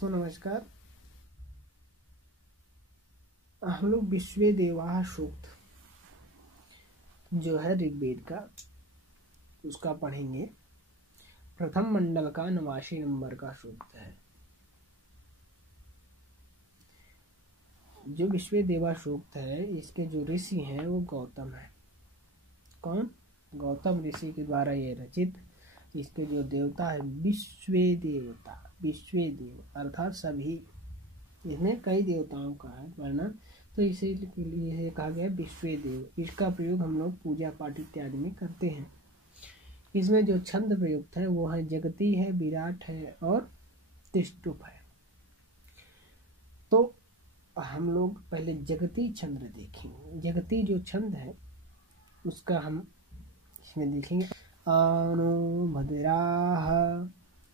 दोस्तों नमस्कार। हम लोग विश्वे देवाः सूक्त जो है ऋग्वेद का उसका पढ़ेंगे। प्रथम मंडल का 89 नंबर का सूक्त है। जो विश्वे देवा सूक्त है इसके जो ऋषि हैं वो गौतम है। कौन? गौतम ऋषि के द्वारा ये रचित। इसके जो देवता है विश्वे देवता, विश्वे देव अर्थात सभी। इसमें कई देवताओं का है वर्णन, तो इसीलिए कहा गया विश्वे देव। इसका प्रयोग हम लोग पूजा पाठ इत्यादि में करते हैं। इसमें जो छंद प्रयुक्त है वो है जगती है, विराट है और तिष्टुप है। तो हम लोग पहले जगती छंद देखेंगे। जगती जो छंद है उसका हम इसमें देखेंगे। आनो भद्राः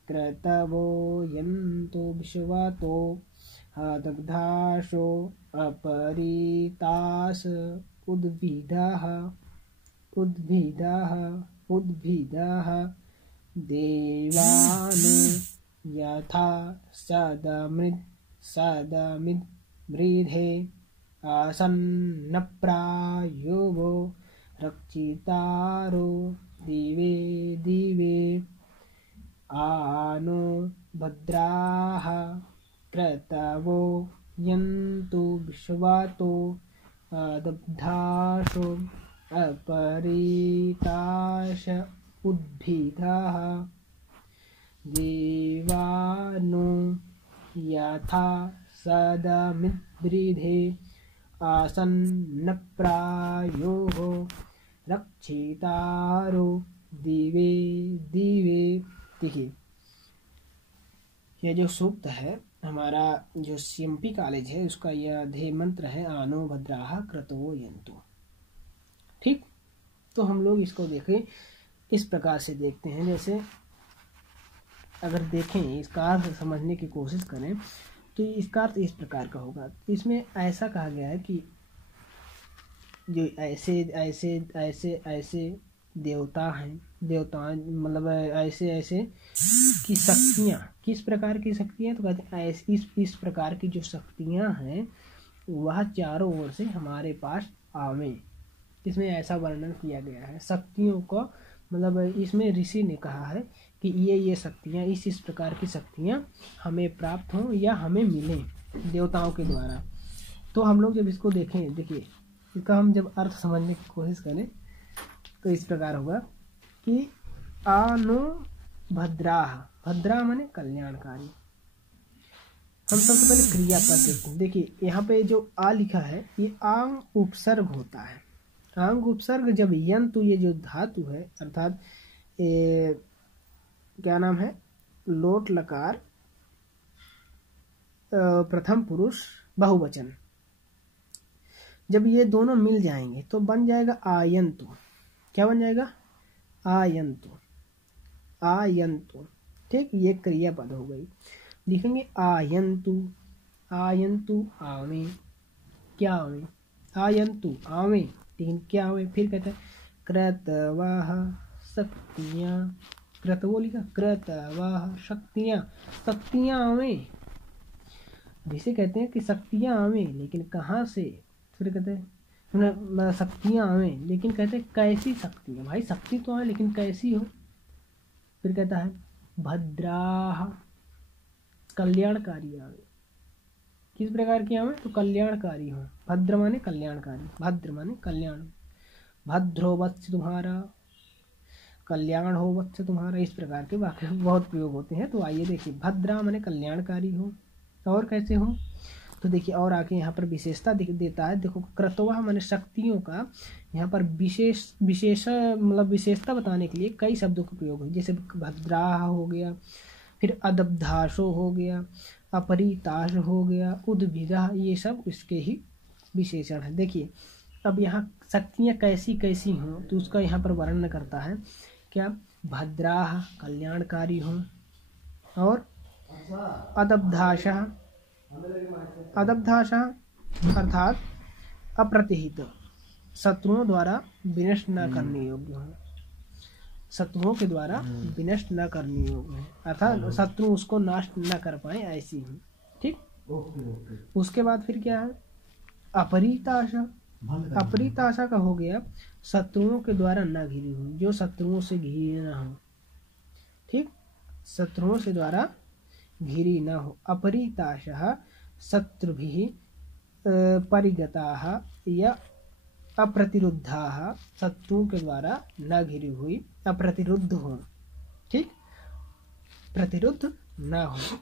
क्रतवो यन्तो विश्वातो दग्धाशो अपरीतास उद्भिदाः देवानु यथा सदमिद्वृधे आसन्नप्रायो वो रक्षितारो दिवे दिवे आनो भद्राः क्रतवो यन्तु विश्वातो दग्धाशो अपरीताश उद्भिदाः देवानो यथा सदमिद्वृधे आसन्नप्रायो रक्षितारो दिवे दिवे। देखिए यह जो सूक्त है हमारा जो सीएमपी कॉलेज है उसका यह ध्येय मंत्र है आनो भद्राः क्रतवो यन्तु। ठीक, तो हम लोग इसको देखें इस प्रकार से देखते हैं। जैसे अगर देखें इसका अर्थ समझने की कोशिश करें तो इसका अर्थ इस प्रकार का होगा। इसमें ऐसा कहा गया है कि जो ऐसे ऐसे ऐसे ऐसे देवता हैं, देवता मतलब ऐसे ऐसे की शक्तियाँ, किस प्रकार की शक्तियाँ? तो कहते हैं इस प्रकार की जो शक्तियाँ हैं वह चारों ओर से हमारे पास आवें। इसमें ऐसा वर्णन किया गया है शक्तियों को, मतलब इसमें ऋषि ने कहा है कि ये शक्तियाँ इस प्रकार की शक्तियाँ हमें प्राप्त हों या हमें मिलें देवताओं के द्वारा। तो हम लोग जब इसको देखें, देखिए इसका हम जब अर्थ समझने की कोशिश करें तो इस प्रकार होगा कि आनो भद्राः, भद्रा माने कल्याणकारी। हम सबसे पहले क्रियापद देखते हैं। देखिए यहाँ पे जो आ लिखा है ये आंग उपसर्ग होता है। आंग उपसर्ग जब यंतु ये जो धातु है अर्थात क्या नाम है लोट लकार प्रथम पुरुष बहुवचन, जब ये दोनों मिल जाएंगे तो बन जाएगा आयंतु। क्या बन जाएगा? आयंतु, आयंतु। ठीक, ये क्रियापद हो गई। लिखेंगे आयंतु, आयंतु आवे, क्या आवे? आयंतु आवे, लेकिन क्या आवे? फिर कहते हैं क्रतवः शक्तियाँ, क्रतवो लिखा, क्रतवः शक्तियाँ, शक्तियाँ आवे। जिसे कहते हैं कि शक्तियाँ आवे लेकिन कहाँ से? फिर कहते हैं शक्तियाँ आवे लेकिन कहते हैं कैसी शक्तियाँ? भाई शक्ति तो आए लेकिन कैसी हो? फिर कहता है भद्राः, कल्याणकारी आवे। किस प्रकार की आवे? तो कल्याणकारी हो। भद्र माने कल्याणकारी, भद्र माने कल्याण। भद्रो वत्स तुम्हारा, कल्याण हो वत्स तुम्हारा। इस प्रकार के वाक्य बहुत प्रयोग होते हैं। तो आइए देखिए भद्रा माने कल्याणकारी हो, और कैसे हो? तो देखिए और आके यहाँ पर विशेषता देता है। देखो क्रतवः माने शक्तियों का यहाँ पर मतलब विशेषता बताने के लिए कई शब्दों का प्रयोग है। जैसे भद्राः हो गया, फिर अदब्धाशो हो गया, अपरीताश हो गया, उद्भिदा, ये सब इसके ही विशेषण है। देखिए अब यहाँ शक्तियाँ कैसी कैसी हों तो उसका यहाँ पर वर्णन करता है। क्या? भद्राः कल्याणकारी हों, और अदब्धाशः, अदब्धाशः अर्थात अप्रतिहित, शत्रुओं द्वारा विनष्ट न करने योग्य हो। शत्रुओं के द्वारा विनष्ट न करनी योग्य है, अर्थात शत्रु उसको नष्ट न कर पाए ऐसी है। ठीक। उसके बाद फिर क्या है, अपरिताशा। अपरिताशा का हो गया शत्रुओं के द्वारा न घिरी हुई, जो शत्रुओं से घिरी न हो। ठीक, शत्रुओं से द्वारा घिरी न हो। अपरिताशः शत्रुभिः परिगताः या अप्रतिरुद्धाः, शत्रुओं के द्वारा न घिरी हुई, अप्रतिरुद्ध हो। ठीक, प्रतिरुद्ध न हो।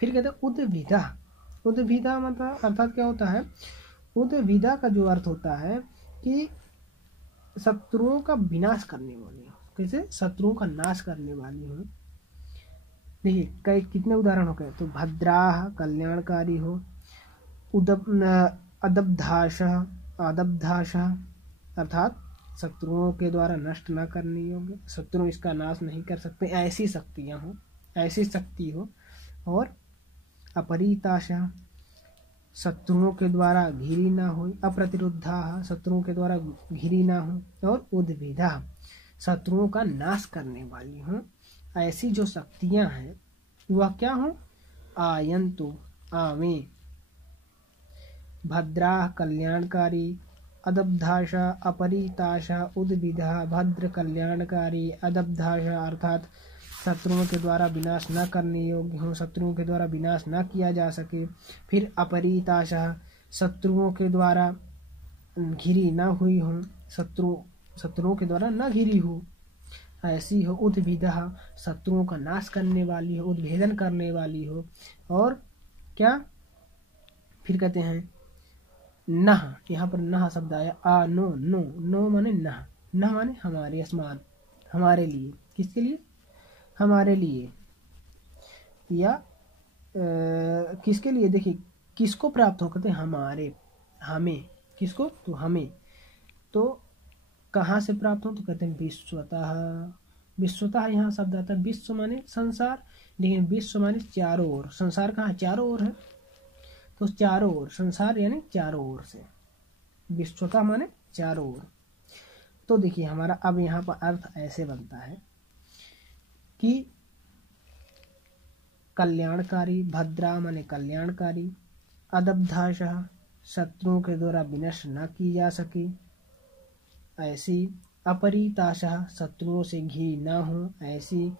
फिर कहते हैं उद्विदा। उद्विदा मतलब अर्थात क्या होता है, उद्विदा का जो अर्थ होता है कि शत्रुओं का विनाश करने वाली हो। कैसे, शत्रुओं का नाश करने वाली हो। देखिए कई कितने उदाहरण हो गए, तो भद्राह कल्याणकारी हो, अदब्धाशः अदब्धाशः अर्थात शत्रुओं के द्वारा नष्ट न करने योग्य, शत्रु इसका नाश नहीं कर सकते ऐसी शक्तियां हो, ऐसी शक्ति हो। और अपरिताशः शत्रुओं के द्वारा घिरी ना हो, अप्रतिरुद्धा शत्रुओं के द्वारा घिरी ना हो, और उद्विदा शत्रुओं का नाश करने वाली हो। ऐसी जो शक्तियां हैं वह क्या हो, आयंतु आवे। भद्रा कल्याणकारी, अदब्धाशा अपरिताशा उद्विदा भद्र कल्याणकारी अदब्धाशा अर्थात शत्रुओं के द्वारा विनाश न करने योग्य हो, शत्रुओं के द्वारा विनाश न किया जा सके। फिर अपरिताशा शत्रुओं के द्वारा घिरी न हुई हो, शत्रुओं के द्वारा न घिरी हो ऐसी हो। उद्विदा शत्रुओं का नाश करने वाली हो, उद्भेदन करने वाली हो। और क्या, फिर कहते हैं नह, यहाँ पर नह शब्द आया, आ नो नो, नो माने नह, नह माने हमारे, अस्माद हमारे लिए, किसके लिए, हमारे लिए, या किसके लिए, देखिए किसको प्राप्त हो, कहते हैं हमारे, हमें, किसको, तो हमें। तो कहाँ से प्राप्त हो, तो कहते हैं विश्वतः। विश्वतः यहाँ शब्द आता है, विश्व माने संसार, लेकिन विश्व माने चारों ओर, संसार कहाँ चारों ओर है, तो चारों ओर, संसार यानी चारों ओर से, विश्वतः माने चारों ओर। तो देखिए हमारा अब यहाँ पर अर्थ ऐसे बनता है कि कल्याणकारी, भद्रा माने कल्याणकारी, अदब्धाशः शत्रुओं के द्वारा विनष्ट न की जा सके ऐसी, अपरिताशः शत्रुओं से घिरी न हो ऐसी,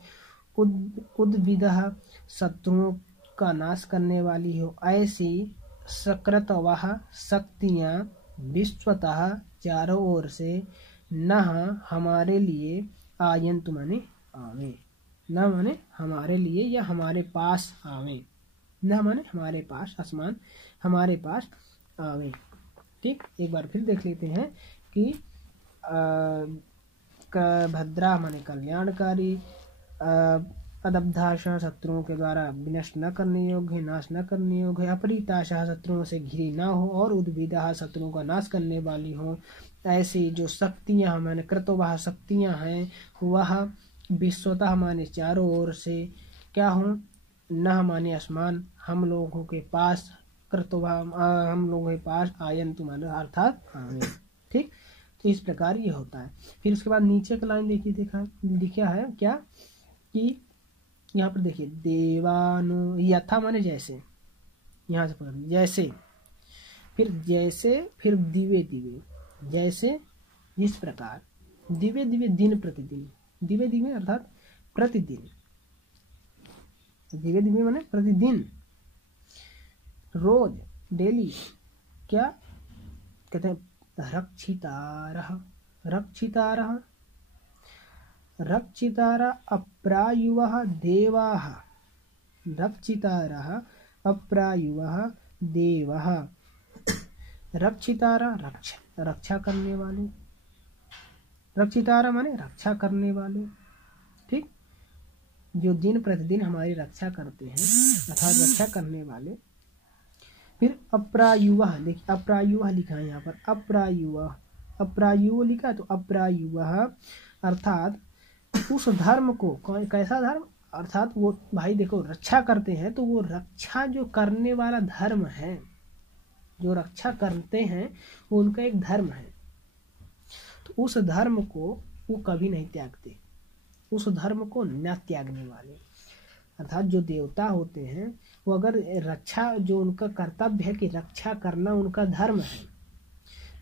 उद्विदः शत्रुओं का नाश करने वाली हो ऐसी, सकृतवः शक्तियाँ विश्वतः चारों ओर से, न हमारे लिए, आयंतु माने आवे, न माने हमारे लिए या हमारे पास आवे, न माने हमारे पास, आसमान हमारे पास आवे। ठीक, एक बार फिर देख लेते हैं कि भद्रा माने कल्याणकारी, अदब्धाशा शत्रुओं के द्वारा विनष्ट न करने योग्य, नाश न करने योग्य, अपरिताशा शत्रुओं से घिरी न हो, और उद्विदा शत्रुओं का नाश करने वाली हो। ऐसी जो शक्तियाँ माने कृतवः शक्तियाँ हैं वह विश्वतः माने चारों ओर से क्या हो, न माने आसमान हम लोगों के पास, कृतवः हम लोगों के पास, आयंतु माने अर्थात आवे। ठीक, तो इस प्रकार ये होता है। फिर उसके बाद नीचे का लाइन देखिए, लिखा है क्या कि यहाँ पर देखिए देवानु, यथा माने जैसे, यहाँ से पकड़ जैसे, फिर जैसे, फिर दिवे दिवे, जैसे इस प्रकार, दिवे दिवे दिन प्रतिदिन, दिवे दिवे अर्थात प्रतिदिन, दिवे दिवे माने प्रतिदिन, रोज, डेली, क्या कहते हैं, रक्षितारः, रक्षितारः, रक्षितारा अप्रायुवः देवाः, रक्षितारः अप्रायुवः देवः, रक्षितारा रक्षा करने वाले, रक्षितारा माने रक्षा करने वाले। ठीक, जो दिन प्रतिदिन हमारी रक्षा करते हैं अर्थात रक्षा करने वाले। फिर अप्रायुवः, देखिए अप्रायुवः लिखा है यहाँ पर, अप्रायुवः, अप्रायुव लिखा है, तो अप्रायुवः अर्थात उस धर्म को, कैसा धर्म, अर्थात वो भाई देखो रक्षा करते हैं तो वो रक्षा जो करने वाला धर्म है, जो रक्षा करते हैं वो उनका एक धर्म है, तो उस धर्म को वो कभी नहीं त्यागते, उस धर्म को न त्यागने वाले। अर्थात जो देवता होते हैं वो अगर रक्षा, जो उनका कर्तव्य है कि रक्षा करना उनका धर्म है,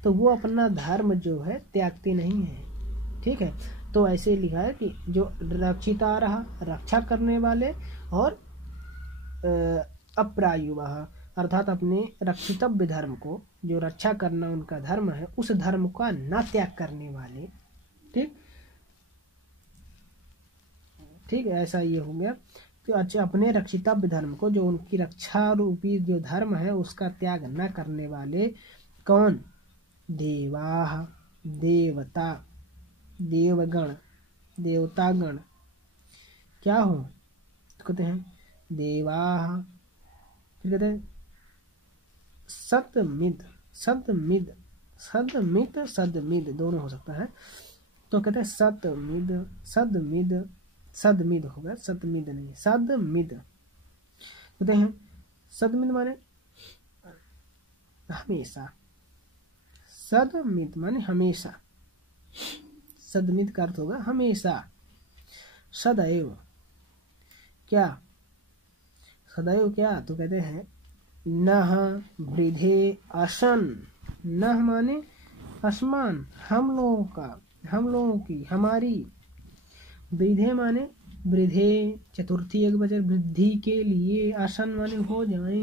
तो वो अपना धर्म जो है त्यागते नहीं है। ठीक है, तो ऐसे लिखा है कि जो रक्षिता रहा, रक्षा करने वाले, और अप्रायुवः अर्थात अपने रक्षितव्य धर्म को, जो रक्षा करना उनका धर्म है, उस धर्म का न त्याग करने वाले। ठीक ठीक ऐसा ये हो गया। तो अच्छा, अपने रक्षितव्य धर्म को, जो उनकी रक्षा रूपी जो धर्म है उसका त्याग न करने वाले कौन? देवाः, देवता, देवगण, देवतागण क्या हो? तो कहते हैं देवाः, फिर कहते हैं सतमिद, सतमिद, सदमित, सदमिद दोनों हो सकता है। तो कहते हैं सतमिद, सदमिद, सदमिद होगा, सतमिद नहीं, सदमिद। कहते हैं सदमिद माने हमेशा, सदमिद माने हमेशा, सदमिद का अर्थ होगा हमेशा। सदैव क्या? सदैव क्या? तो कहते हैं नह वृद्धे अशन, नह माने आसमान, हम लोगों का, हम लोगों की, हमारी, वृद्धे माने वृद्धे चतुर्थी एक बजे, वृद्धि के लिए, असन माने हो जाए,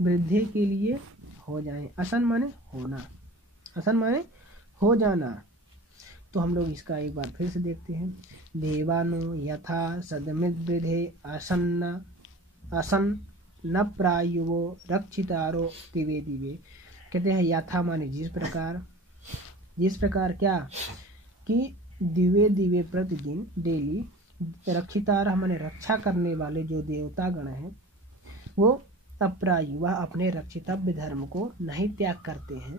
वृद्धि के लिए हो जाए, असन माने होना, असन माने हो जाना। तो हम लोग इसका एक बार फिर से देखते हैं। देवानो यथा सदमिद वृद्धे असन्न, असन न प्रायुवो रक्षितारो दिवे दिवे। कहते हैं यथा माने जिस प्रकार, जिस प्रकार क्या? कि दिवे दिवे प्रतिदिन, डेली, रक्षितार माने रक्षा करने वाले जो देवता गण हैं वो अप्रायुवा अपने रक्षितव्य धर्म को नहीं त्याग करते हैं,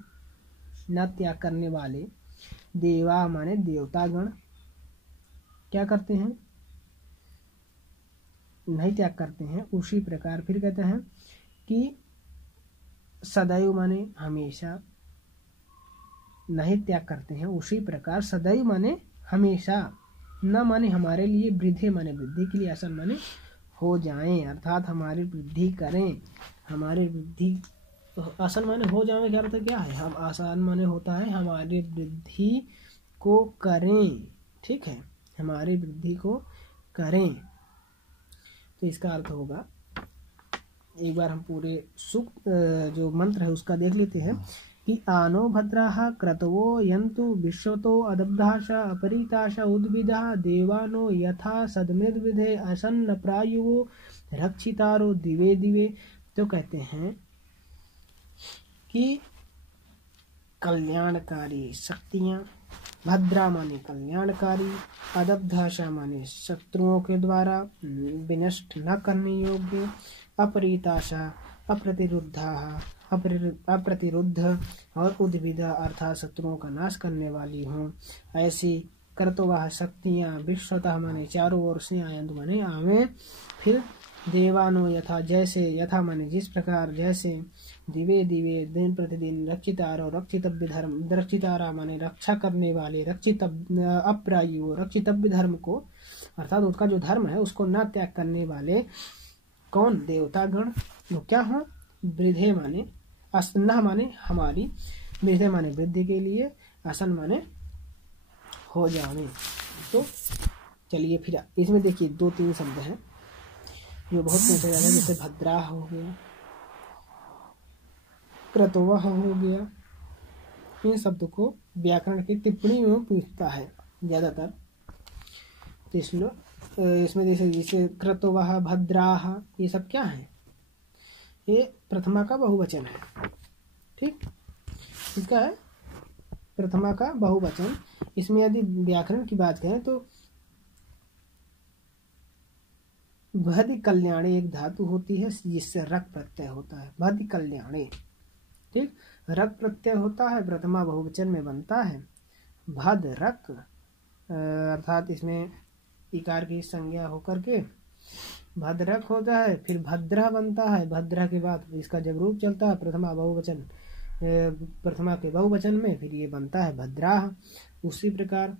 न त्याग करने वाले। देवा माने देवतागण क्या करते हैं? नहीं त्याग करते हैं। उसी प्रकार फिर कहते हैं कि सदैव माने हमेशा नहीं त्याग करते हैं। उसी प्रकार सदैव माने हमेशा, न माने हमारे लिए, वृद्धि माने वृद्धि के लिए, आसन माने हो जाएं, अर्थात हमारी वृद्धि करें, हमारी वृद्धि, आसन माने हो जाए क्या अर्थ क्या है? हम, आसान माने होता है हमारी वृद्धि को करें। ठीक है, हमारी वृद्धि को करें। तो इसका अर्थ होगा, एक बार हम पूरे सूक्त जो मंत्र है उसका देख लेते हैं कि आनो भद्राः क्रतवो यन्तु विश्वतो अदब्धाश अपरीताश उद्भिदा देवानो यथा सदमिद्विधे असन्न प्रायुवो रक्षितारो दिवे दिवे। तो कहते हैं कि कल्याणकारी शक्तियाँ, भद्रा माने कल्याणकारी, अदब्धाशा माने शत्रुओं के द्वारा विनष्ट न करने योग्य, अपरीताशा अप्रतिरुद्धा, अप्रतिरुद्ध, और उद्भिदा अर्थात शत्रुओं का नाश करने वाली हूँ। ऐसी कर्तव्य शक्तियाँ विश्वतः माने चारों ओर से आयंत माने आवे। फिर देवानो यथा, जैसे, यथा माने जिस प्रकार, जैसे, दिवे दिवे दिन प्रतिदिन, रक्षितारो रक्षितव्य धर्म, रक्षितारा माने रक्षा करने वाले, रक्षित अप्रायु रक्षितव्य धर्म को, अर्थात उसका जो धर्म है उसको न त्याग करने वाले कौन? देवतागण। वो क्या हो? वृद्धे माने असन्न माने हमारी, वृद्धे माने वृद्धि के लिए, असन माने हो जाने। तो चलिए फिर इसमें देखिए 2-3 शब्द हैं जो बहुत पूछा जाता है, जैसे भद्रा हो गया, क्रतवः हो गया। इन शब्द को व्याकरण की टिप्पणी में पूछता है ज्यादातर। तो इसमें जैसे क्रतवः, भद्राः, ये सब क्या है? ये प्रथमा का बहुवचन है। ठीक, इसका है प्रथमा का बहुवचन। इसमें यदि व्याकरण की बात करें तो भदि कल्याणे एक धातु होती है जिससे रक प्रत्यय होता है, भदि कल्याणे। ठीक, रक प्रत्यय होता है, प्रथमा बहुवचन में बनता है भद रक, अर्थात इसमें इकार की संज्ञा होकर के भद्रक होता है। फिर भद्रा बनता है, भद्रा के बाद इसका जब रूप चलता है प्रथमा बहुवचन, प्रथमा के बहुवचन में, फिर ये बनता है भद्रा। उसी प्रकार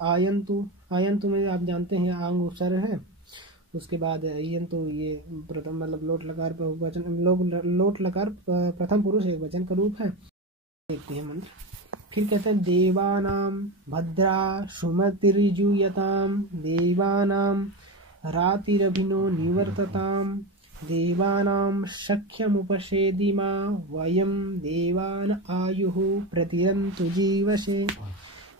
आयंतु, आयंतु में आप जानते हैं आंग उपसर्ग है, उसके बाद यंतु ये प्रथम मतलब लोट लकार बहुवचन, लोट लकार प्रथम पुरुष एक वचन का रूप है। देखते हैं मंत्र। फिर कहते हैं देवानाम भद्रा सुमतिर्जुयताम, देवानाम रातिरभिनो निवर्तताम, देवानां सख्यमुपसेदिमा वयं देवान आयुः प्रतिरन्तु जीवसे।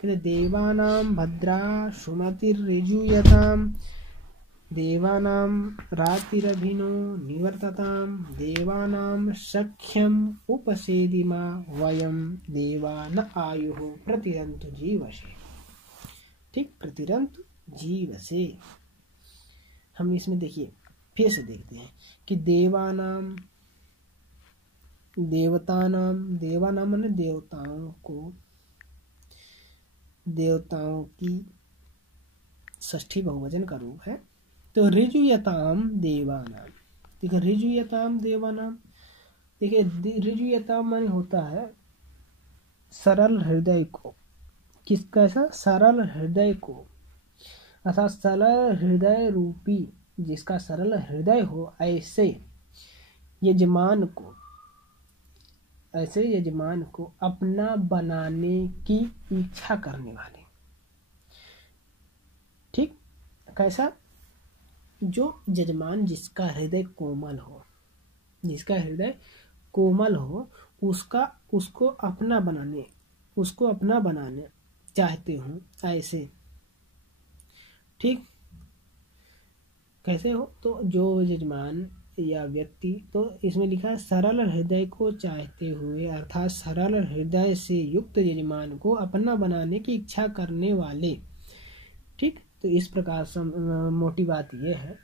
देवानां भद्रा सुमतिर्जुयतां, देवानां रातिरभिनो निवर्ततां, देवानां सख्यम् उपसेदिमा वयं देवान आयुः प्रतिरन्तु जीवसे। ठीक, प्रतिरन्तु जीवसे। हम इसमें देखिए फिर से देखते हैं कि देवानाम, देवतानाम, देवानाम माने देवताओं को, देवताओं की षष्ठी बहुवचन का रूप है। तो ऋजुयताम देवानाम, देखिए ऋजुयताम देवानाम, देखिए ऋजुयताम माने होता है सरल हृदय को, किसका, ऐसा सरल हृदय को, अर्थात सरल हृदय रूपी, जिसका सरल हृदय हो, ऐसे यजमान को, ऐसे यजमान को अपना बनाने की इच्छा करने वाले। ठीक, कैसा, जो यजमान जिसका हृदय कोमल हो, जिसका हृदय कोमल हो, उसको अपना बनाने, उसको अपना बनाने चाहते हो, ऐसे। ठीक, कैसे हो, तो जो यजमान या व्यक्ति, तो इसमें लिखा है सरल हृदय को चाहते हुए, अर्थात सरल हृदय से युक्त यजमान को अपना बनाने की इच्छा करने वाले। ठीक, तो इस प्रकार से मोटी बात यह है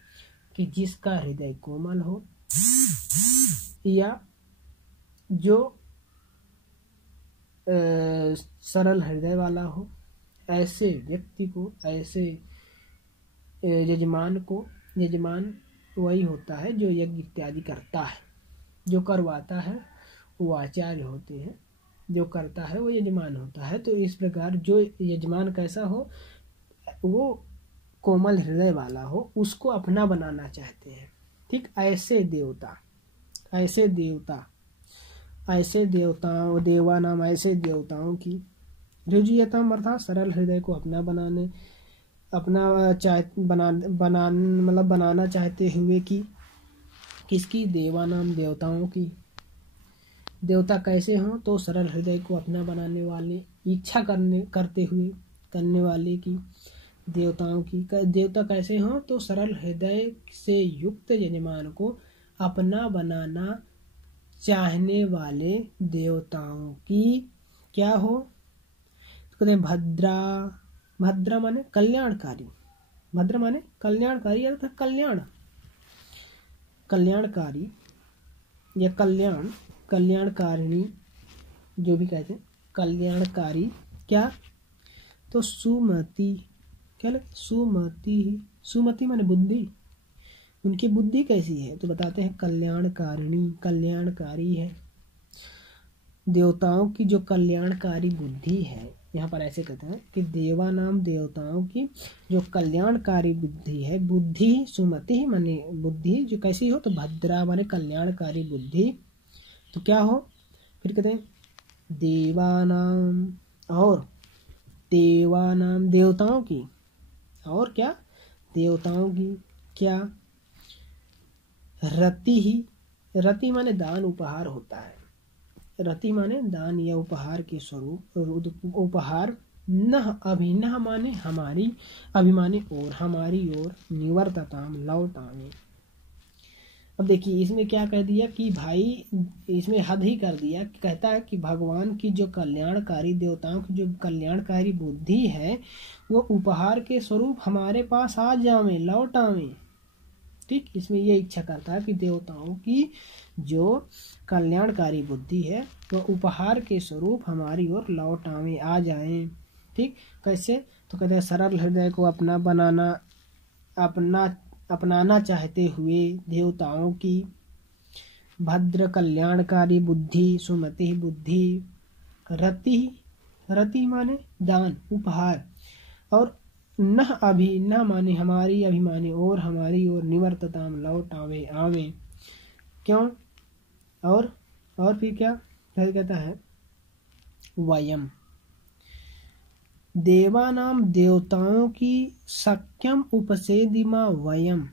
कि जिसका हृदय कोमल हो या जो सरल हृदय वाला हो, ऐसे व्यक्ति को, ऐसे यजमान को, यजमान वही होता है जो यज्ञ इत्यादि करता है, जो करवाता है वो आचार्य होते हैं, जो करता है वो यजमान होता है। तो इस प्रकार जो यजमान कैसा हो, वो कोमल हृदय वाला हो, उसको अपना बनाना चाहते हैं। ठीक, ऐसे देवता, ऐसे देवता, ऐसे देवताओं, देवानाम ऐसे देवताओं की, ऋजुयताम अर्थात सरल हृदय को अपना बनाने, अपना बनाना चाहते हुए कि किसकी, देवानाम देवताओं की। देवता कैसे हों, तो सरल हृदय को अपना बनाने वाले, इच्छा करने वाले की, देवताओं की। देवता कैसे हों, तो सरल हृदय से युक्त यजमान को अपना बनाना चाहने वाले देवताओं की क्या हो, तो कहते हैं भद्रा, भद्रा माने कल्याणकारी, भद्र माने कल्याणकारी, अर्थात कल्याण, कल्याणकारी या कल्याण, कल्याणकारिणी, जो भी कहते हैं, कल्याणकारी। क्या, तो सुमति, क्या लगे, सुमति, सुमति माने बुद्धि, उनकी बुद्धि कैसी है, तो बताते हैं कल्याणकारिणी, कल्याणकारी है। देवताओं की जो कल्याणकारी बुद्धि है, यहाँ पर ऐसे कहते हैं कि देवानाम देवताओं की जो कल्याणकारी बुद्धि है, बुद्धि सुमति माने बुद्धि जो कैसी हो, तो भद्रा माने कल्याणकारी बुद्धि। तो क्या हो, फिर कहते हैं देवानाम, और देवानाम देवताओं की, और क्या, देवताओं की क्या, रति ही, रति माने दान उपहार होता है, रति माने दान या उपहार के स्वरूप, उपहार। नह अभिनह माने हमारी, अभिमानी और हमारी ओर, निवर्तताम लौटावे। अब देखिए इसमें क्या कह दिया कि भाई, इसमें हद ही कर दिया, कहता है कि भगवान की जो कल्याणकारी, देवताओं की जो कल्याणकारी बुद्धि है, वो उपहार के स्वरूप हमारे पास आ जावे, लौट आवे। ठीक, इसमें ये इच्छा करता है कि देवताओं की जो कल्याणकारी बुद्धि है वो उपहार के स्वरूप हमारी ओर लौट आवे, आ जाए। ठीक, कैसे, तो कहते हैं सरल हृदय को अपना बनाना, अपनाना चाहते हुए देवताओं की भद्र कल्याणकारी बुद्धि, सुमति बुद्धि, रति, रति माने दान उपहार, और न अभी, न माने हमारी, अभी माने और, हमारी और, निवर्तताम लौट आवे, आवे। क्यों? और फिर क्या फिर कहता है वयम, देवानाम देवताओं की सख्यम उपसेदिमा वयम।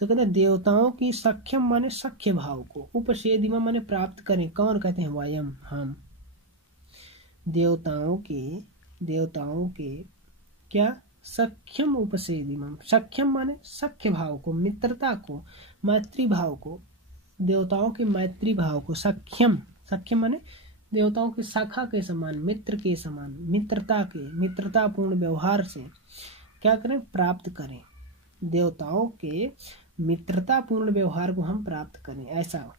तो कहते हैं देवताओं की सख्यम माने सख्य भाव को, उपसेदिमा माने प्राप्त करें। कौन? कहते हैं वयम, हम। देवताओं के क्या? सख्यम उपसेदिमा, सख्यम माने सख्य भाव को, मित्रता को, मैत्री भाव को, देवताओं के मैत्री भाव को, सख्यम माने देवताओं की शाखा के समान, मित्र के समान, मित्रतापूर्ण व्यवहार से क्या करें? प्राप्त करें। देवताओं के मित्रतापूर्ण व्यवहार को हम प्राप्त करें, ऐसा।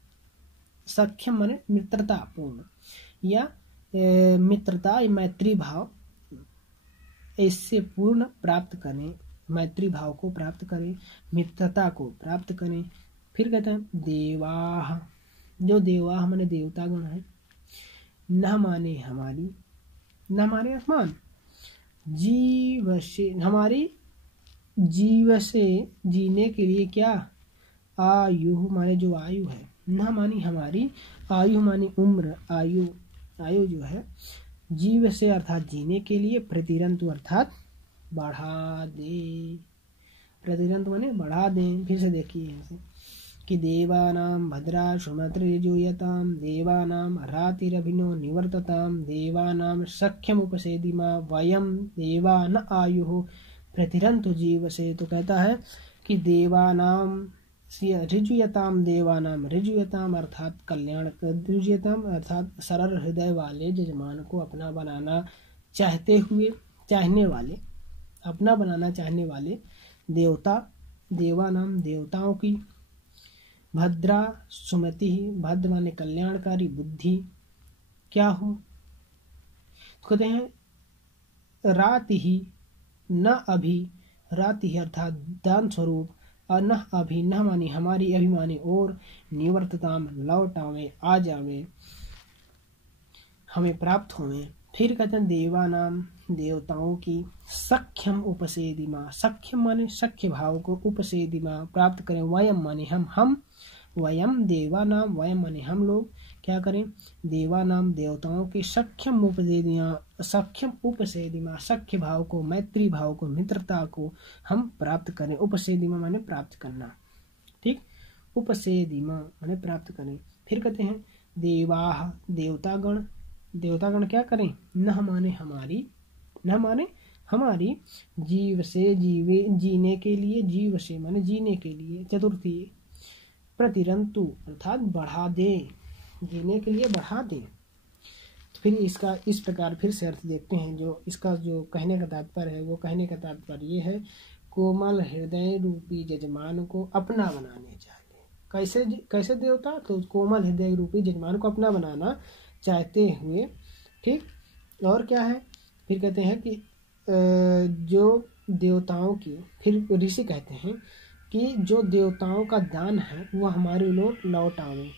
सख्यम माने मित्रतापूर्ण, या मित्रता या मैत्री भाव, इससे पूर्ण प्राप्त करें, मैत्री भाव को प्राप्त करें, मित्रता को प्राप्त करें। फिर कहते हैं देवाह, जो देवाह माने देवतागण है, न माने हमारी, न माने आसमान, जीव से, हमारी जीव से जीने के लिए क्या? आयु माने जो आयु है, न मानी हमारी, आयु मानी उम्र, आयु जो है जीव से अर्थात जीने के लिए, प्रतिरंतु अर्थात बढ़ा दे, प्रतिरंतु माने बढ़ा दें। फिर से देखिए ऐसे कि देवानाम भद्रा सुमत्रिजुयताम, देवानाम रातिरभिनो निवर्तताम, देवानाम सख्यम उपसेदिमा वयम, देवा न आयु प्रतिरंतु जीव से। तो कहता है कि देवानाम ऋजुयताम, देवानाम, ऋजुयताम अर्थात कल्याण, ऋजुयताम अर्थात सरल हृदय वाले, जजमान को अपना बनाना चाहते हुए, चाहने वाले, अपना बनाना चाहने वाले देवता, देवानाम देवताओं की, भद्रा सुमति, भद्र माने कल्याणकारी बुद्धि क्या हो? तो कहते हैं रात ही, न अभी, रात ही अर्थात दान स्वरूप, और न अभी, न मानी हमारी, अभिमानी और, निवर्तताम लौट आवे, आ जावे, हमें प्राप्त होवे। फिर कहते हैं देवानाम देवताओं की सख्यम उपसेदिमा, सख्यम माने सख्य भाव को, उपसेदिमा प्राप्त करें, वयम माने हम वयम देवानाम, वयम माने हम लोग क्या करें? देवानाम देवताओं की सख्यम उपसेदिमा, सख्य भाव को, मैत्री भाव को, मित्रता को हम प्राप्त करें। उपसेदिमा माने प्राप्त करना, ठीक, उपसेदिमा माने प्राप्त करें। फिर कहते हैं देवाह देवतागण, देवतागण क्या करें? न माने हमारी, न माने हमारी, जीव से जीने के लिए, जीव से माने जीने के लिए, चतुर्थी, प्रतिरंतु अर्थात बढ़ा दे, जीने के लिए बढ़ा दे। तो फिर इसका इस प्रकार फिर से अर्थ देखते हैं। जो इसका जो कहने का तात्पर्य है, वो कहने का तात्पर्य ये है, कोमल हृदय रूपी जजमान को अपना बनाने चाहिए। कैसे देवता? तो कोमल हृदय रूपी जजमान को अपना बनाना चाहते हुए, ठीक। और क्या है? फिर कहते हैं कि जो देवताओं की, फिर ऋषि कहते हैं कि जो देवताओं का दान है वह हमारे लौट आवे।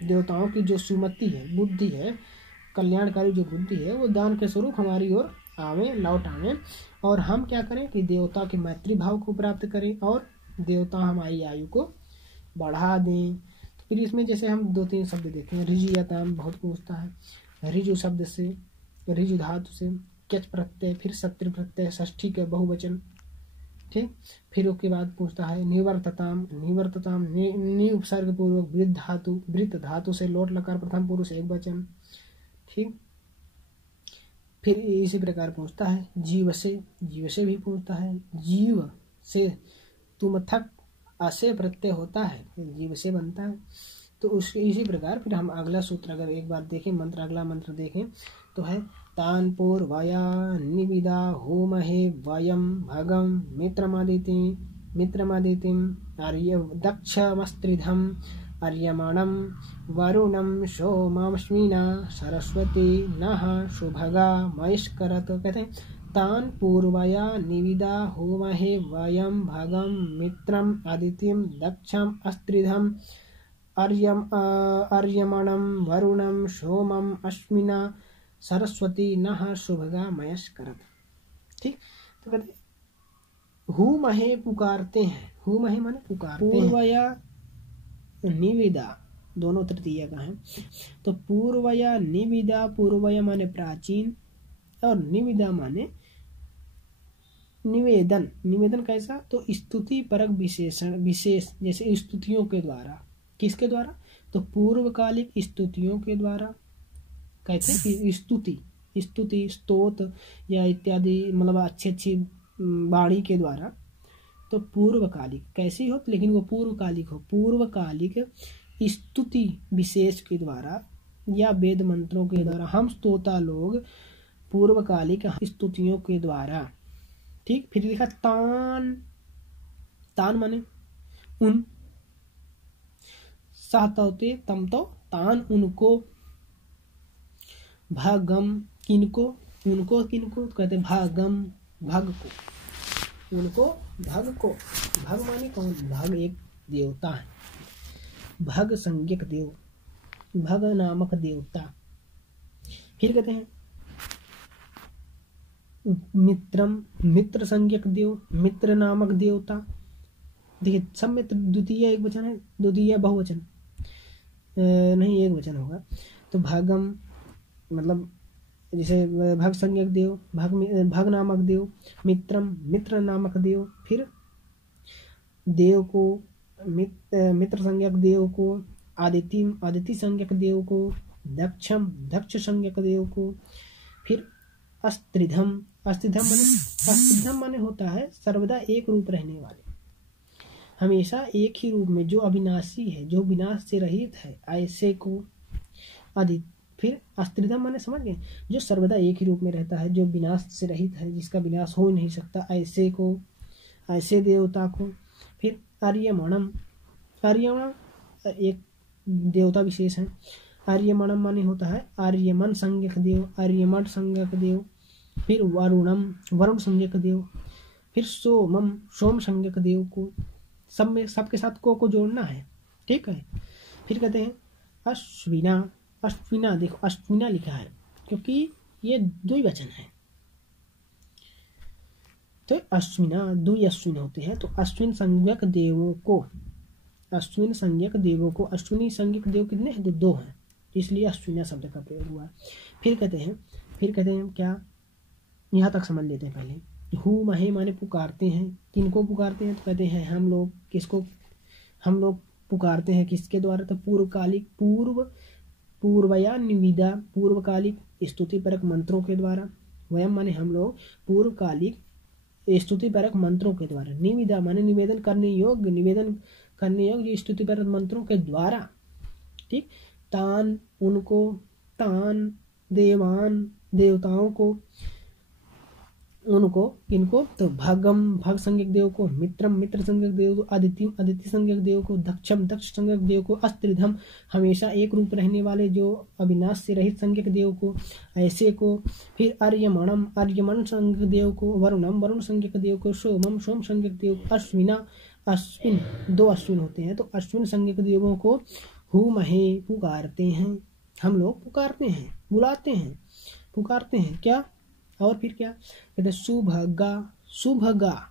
देवताओं की जो सुमति है, बुद्धि है, कल्याणकारी जो बुद्धि है, वो दान के स्वरूप हमारी ओर आवे, लौट आवे। और हम क्या करें कि देवता के मैत्री भाव को प्राप्त करें, और देवता हमारी आयु को बढ़ा दें। तो फिर इसमें जैसे हम 2-3 शब्द देखते हैं। ऋजुयताम बहुत पूछता है, ऋजु शब्द से, ऋजु धातु से क्यच प्रत्यय, फिर सत्र प्रत्यय, षष्ठी के बहुवचन, ठीक। फिर उसके बाद पूछता है निवर्तताम, नि उपसर्ग पूर्वक वृत्त धातु से लोट लकार प्रथम पुरुष एक वचन, ठीक। फिर इसी प्रकार पूछता है जीव से भी पूछता है। जीव से तुम थक असे प्रत्यय होता है, जीव से बनता है। तो उसके इसी प्रकार फिर हम अगला सूत्र अगर एक बार देखें, मंत्र, अगला मंत्र देखें तो है तान पूर्वया निविदा होमहे वयम भगम मित्रमादितिम आर्य दक्षमस्त्रिधम अर्यमणं वरुणं सोमाश्विना सरस्वती नः सुभगा मयस्करत। कहते हैं तान पूर्वया निविदा होमहे वयम भगम मित्रम आदित्यम दक्षम अस्त्रिधम अर्यमणं वरुणं सोमम अश्विना सरस्वती नः सुभगा मयस्करत। ठीक। तो कहते हु महे पुकारते हैं, हु महे माने पुकारते हैं। पूर्व या निविदा दोनों तृतीय का है। तो पूर्व या निविदा, पूर्व या माने प्राचीन और निविदा माने निवेदन। निवेदन कैसा? तो स्तुति परक विशेषण, विशेष जैसे स्तुतियों के द्वारा। किसके द्वारा? तो पूर्वकालिक स्तुतियों के द्वारा। कहते हैं स्तुति, स्तुति स्तोत या इत्यादि, मतलब अच्छी वाणी के द्वारा। तो पूर्वकालिक कैसी हो, लेकिन वो पूर्वकालिक हो, पूर्वकालिक स्तुति विशेष के द्वारा या वेद मंत्रों के द्वारा। हम स्तोता लोग पूर्वकालिक स्तुतियों के द्वारा। ठीक। फिर लिखा तान, तान माने उन, सहतौते तम तो तान उनको, भागम किनको, उनको किनको, तो कहते भागम भग को, उनको भग को। भग माने कौन? भग एक देवता है, भग संज्ञक देव, भग नामक देवता। फिर कहते हैं मित्रम, मित्र संज्ञक देव, मित्र नामक देवता। देखिए सब में द्वितीय एक वचन है, द्वितीय बहुवचन नहीं एक वचन होगा। तो भागम मतलब जैसे भग संज्ञक देव, भग नामक देव, मित्रम मित्र नामक देव। फिर देव को मित्र संज्ञक देव को, आदिति आदिति संज्ञक देव को, दक्षम दक्ष संज्ञक देव को। फिर अस्त्रिधम, अस्त्रिधम माने होता है सर्वदा एक रूप रहने वाले, हमेशा एक ही रूप में, जो अविनाशी है, जो विनाश से रहित है, ऐसे को आदित्य। फिर अस्त्रिधम माने समझ गए, जो सर्वदा एक ही रूप में रहता है, जो विनाश से रहित है, जिसका विनाश हो नहीं सकता, ऐसे को, ऐसे देवता को। फिर आर्यमणम, आर्यमण एक देवता विशेष है। आर्यमणम माने होता है आर्यमन संज्ञक देव, आर्यमठ संज्ञक देव। फिर वरुणम, वरुण संज्ञक देव। फिर सोमम, सोम संज्ञक देव को। सब में सबके साथ को जोड़ना है, ठीक है। फिर कहते हैं अश्विना, अश्विना देखो अश्विना लिखा है क्योंकि ये द्विवचन है। तो अश्विना दुई अश्विन होते हैं। तो अश्विन संज्ञक देवों को, अश्विन संज्ञक देवों को, अश्विनी संज्ञक देव कितने हैं? तो दो हैं, इसलिए अश्विना शब्द का प्रयोग हुआ। फिर कहते हैं क्या, यहाँ तक समझ लेते हैं पहले। हु महे माने पुकारते हैं, किनको पुकारते हैं? तो कहते हैं हम लोग, किसको हम लोग पुकारते हैं, किसके द्वारा? तो पूर्वकालिक, पूर्वया निविदा, पूर्वकालिक स्तुति परक मंत्रों के द्वारा। वयम माने हम लोग, पूर्वकालिक स्तुति परक मंत्रों के द्वारा। निविदा माने निवेदन करने योग्य, निवेदन करने योग्य स्तुति परक मंत्रों के द्वारा। ठीक। तान उनको, तान देवान देवताओं को, उनको किनको? तो भगम भग संज्ञक देव को, मित्रम मित्र संज्ञक देव को, आदित्य आदित्य संज्ञक देव को, दक्षम दक्ष संज्ञक देव को, अस्त्रिधम हमेशा एक रूप रहने वाले जो अविनाश से रहित संज्ञक देव को, ऐसे को। फिर आर्यमणम आर्यमन संज्ञक देव को, वरुणम वरुण संज्ञक देव को, सोमम सोम संज्ञक देव को, अश्विना अश्विन दो अश्विन होते हैं। तो अश्विन संज्ञक देवों को हु महे पुकारते हैं, हम लोग पुकारते हैं, बुलाते हैं, पुकारते हैं। क्या? और फिर क्या कहते? सुभगा, सुभगा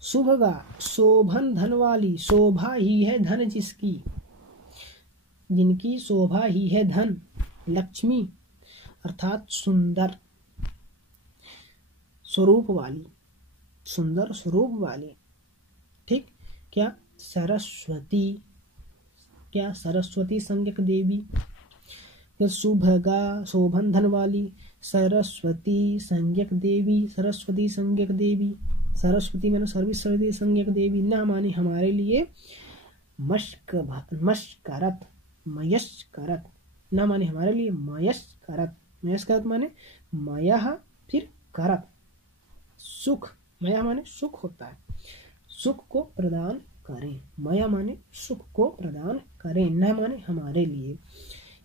सुभगा शोभन धन वाली, शोभा ही है धन जिसकी, जिनकी शोभा ही है धन, लक्ष्मी अर्थात सुंदर स्वरूप वाली, सुंदर स्वरूप वाली। ठीक। क्या? सरस्वती, क्या? सरस्वती संज्ञक देवी। सुभगा शोभन धन वाली, सरस्वती संज्ञक देवी, सरस्वती संज्ञक देवी। सरस्वती माने सर्वस्वती संज्ञक देवी। न माने हमारे लिए, मशकरत मयस्करत, न माने हमारे लिए मयस्करत, मयस्करत माने मयः फिर करत, सुख, मया माने सुख होता है, सुख को प्रदान करें, मया माने सुख को प्रदान करें, न माने हमारे लिए।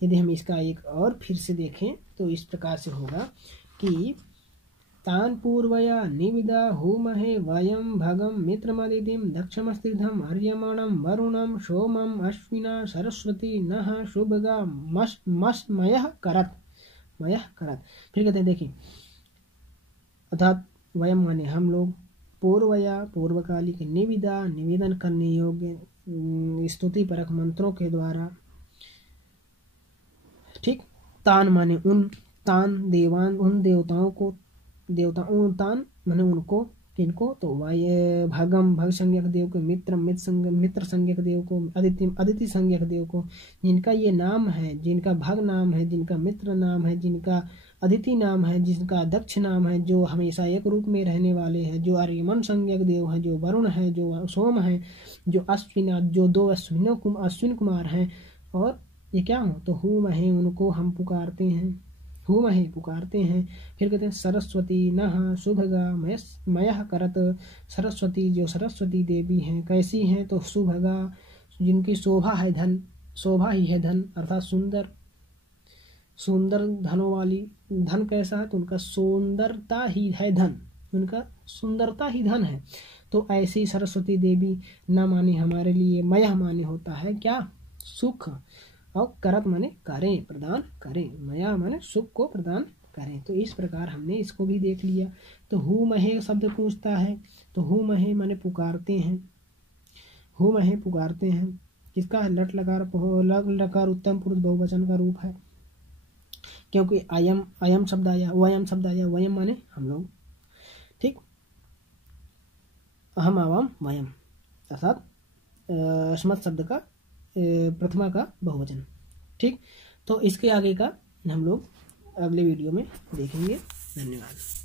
यदि हम इसका एक और फिर से देखें तो इस प्रकार से होगा कि तान पूर्वया निविदा हु महे वयम भगम मित्रमादितिम दक्षमस्त्रिधम आर्यमणम वरुणम सोमम अश्विना सरस्वती नः शुभगा मयः करत, मयः करत। फिर कहते हैं देखिए अर्थात वयम माने हम लोग, पूर्वया पूर्वकालिक, निविदा निवेदन करने योग्य स्तुति परक मंत्रों के द्वारा, ठीक। तान माने उन, तान देवान उन देवताओं को, देवताओं तान माने उनको, किनको, तो वाय भागम भग संज्ञक देव को, मित्र संज्ञक देव को, अदिति संज्ञक देव को, जिनका ये नाम है, जिनका भग नाम है, जिनका मित्र नाम है, जिनका अदिति नाम है, जिनका दक्ष नाम है, जो हमेशा एक रूप में रहने वाले हैं, जो आर्यमन संज्ञक देव है, जो वरुण है, जो सोम है, जो अश्विन, जो दो अश्विन कुमार हैं, और ये क्या हो, तो हुम है, उनको हम पुकारते हैं, हुम है पुकारते हैं। फिर कहते हैं सरस्वती नः शुभगा मयः करत, सरस्वती जो सरस्वती देवी हैं, कैसी हैं, तो शुभगा जिनकी शोभा है धन, शोभा ही है धन, अर्थात सुंदर, सुंदर धनों वाली, धन कैसा है, तो उनका सुंदरता ही है धन, उनका सुंदरता ही धन है। तो ऐसी सरस्वती देवी न माने हमारे लिए, मयः माने होता है क्या, सुख, और करत माने करें, प्रदान करें, मया माने सुख को प्रदान करें। तो इस प्रकार हमने इसको भी देख लिया। तो हु महे शब्द पूछता है, तो हु महे माने पुकारते हैं, हु महे पुकारते हैं, किसका है, लट लकार उत्तम पुरुष बहुवचन का रूप है, क्योंकि अयम शब्द आया, वयम शब्द आया, वयम माने हम लोग, ठीक, अहम आवाम वयम, अर्थात स्मत् शब्द का प्रथमा का बहुवचन, ठीक। तो इसके आगे का हम लोग अगले वीडियो में देखेंगे। धन्यवाद।